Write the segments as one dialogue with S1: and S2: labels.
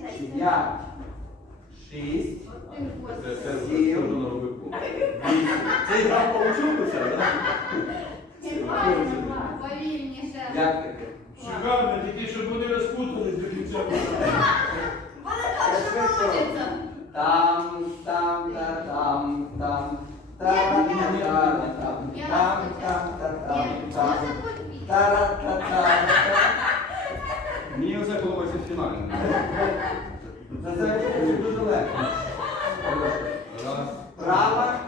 S1: 5, 6, 7, 8. Цей грам получився, так?
S2: Повільніше.
S1: Як таке?
S3: Шикарно, тільки щоб вони розпутались до кінця.
S2: Вони так шукаються.
S1: Там, там, та, там, там. Там, там, там, там, там, там. Та-ра-та-та-та.
S4: Мені оце подобається фінально.
S1: Це дуже легко.
S4: Раз.
S1: Права,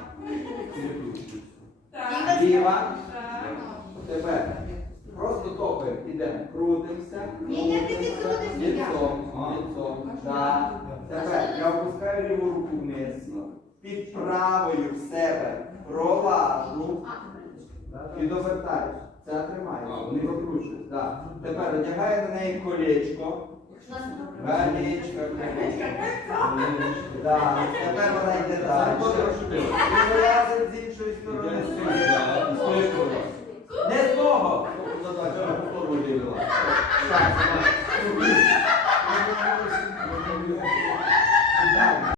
S1: ліва. Тепер просто топаємо, ідемо, крутимося.
S2: Ні, ти відкрутишся.
S1: Лицом. Так. Тепер я опускаю ліву руку вниз. Під правою в себе пролажу і довертаюсь. Це тримаю, не викручуюсь. Так. Тепер одягаю на неї колечко. Колечко. Так. Тепер вона йде далі. І вилазить з іншої сторони.